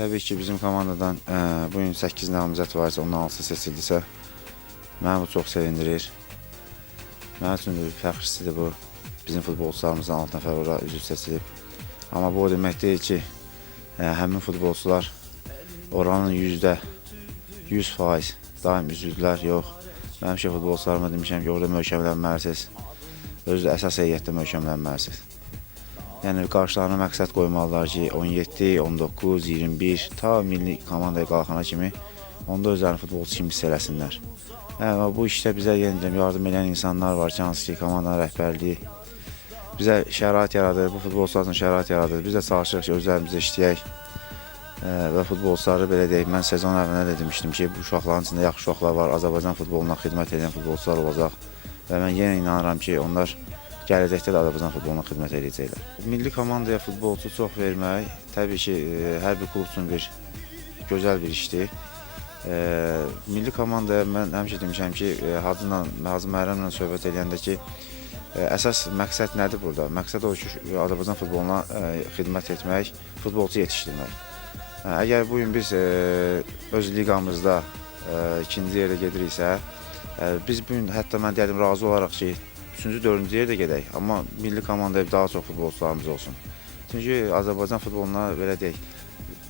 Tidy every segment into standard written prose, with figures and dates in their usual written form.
Təbii ki, bizim komandadan bu gün 8 namizəd var, ondan 6 seçildisə, məni bu çox sevindirir. Mənim üçün bir fəxrisidir bu. Bizim futbolçularımızdan 6 nəfər ora üzv seçilib. Amma bu o demək deyil ki, həmin futbolçular oranın %100% daim üzvdülər, yox. Mənim futbolçularıma demişəm ki, orada möhkəmlənməlisiniz, özü də əsas heyətdə möhkəmlənməlisiniz. Yəni, qarşılarına məqsəd qoymalılar ki, 17, 19, 21, ta milli komandaya qalxana kimi onda özlərini futbolçu kimi hiss eləsinlər. Yəni, bu işdə bizə yenə yardım edən insanlar var ki, hansı ki, komandanın rəhbərliyi bizə şərait yaradır, bu futbolçular üçün şərait yaradır. Biz də çalışırıq ki, özlərimizə işləyək və futbolçuları belə deyək. Mən sezon əvvəlində də demişdim ki, bu uşaqların içində yaxşı uşaqlar var, Azərbaycan futboluna xidmət edən futbolçular olacaq və mən yenə inanıram ki, onlar gələcəkdə də Azərbaycan futboluna xidmət edəcəklər. Milli komandaya futbolçu çox vermək, təbii ki, hər bir klub üçün bir gözəl bir işdir. Milli komandaya mən həmişə demişəm ki, Hacı Məhrəmlə söhbət edəndə ki, əsas məqsəd nədir burada? Məqsəd o ki, Azərbaycan futboluna xidmət etmək, futbolçu yetişdirmək. Əgər bugün biz öz liqamızda ikinci yerdə gediriksə, biz bugün hətta mən deyədim razı olaraq ki, 3-cü, 4-cü yerdə gedək, amma milli komandaya daha çox futbolçularımız olsun. Çünki Azərbaycan futboluna belə deyək,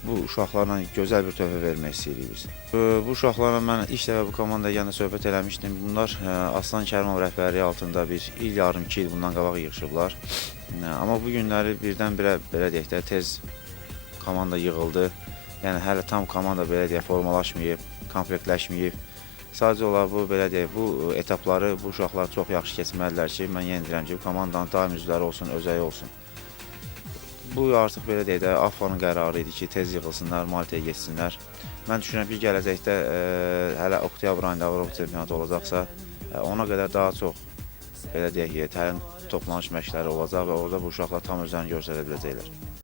bu uşaqlarla gözəl bir töhfə vermək istəyirik biz. Bu uşaqlarla mən ilk dəfə bu komandaya gəndə söhbət eləmişdim. Bunlar Aslan Kərimov rəhbərliyi altında bir il, yarım, 2 il bundan qabaq yığışıblar. Amma bu günləri birdən-birə belə deyək də tez komanda yığıldı. Yəni hələ tam komanda belə deyək formalaşmayıb, komplektləşməyib. Sadəcə olaraq bu belə deyək, bu etapları bu uşaqlar çox yaxşı keçməlidirlər ki, mən yenə deyirəm ki, komandanın daim üzvləri olsun, özəyi olsun. Bu artıq belə deyək də AFFA-nın qərarı idi ki, tez yığılsınlar, Maltaya getsinlər. Mən düşünürəm ki, gələcəkdə hələ oktyabr ayında Avropa çempionatı olacaqsa, ona qədər daha çox belə deyək, təlim toplanış məşqləri olacaq və orada bu uşaqlar tam özlərini göstərə biləcəklər.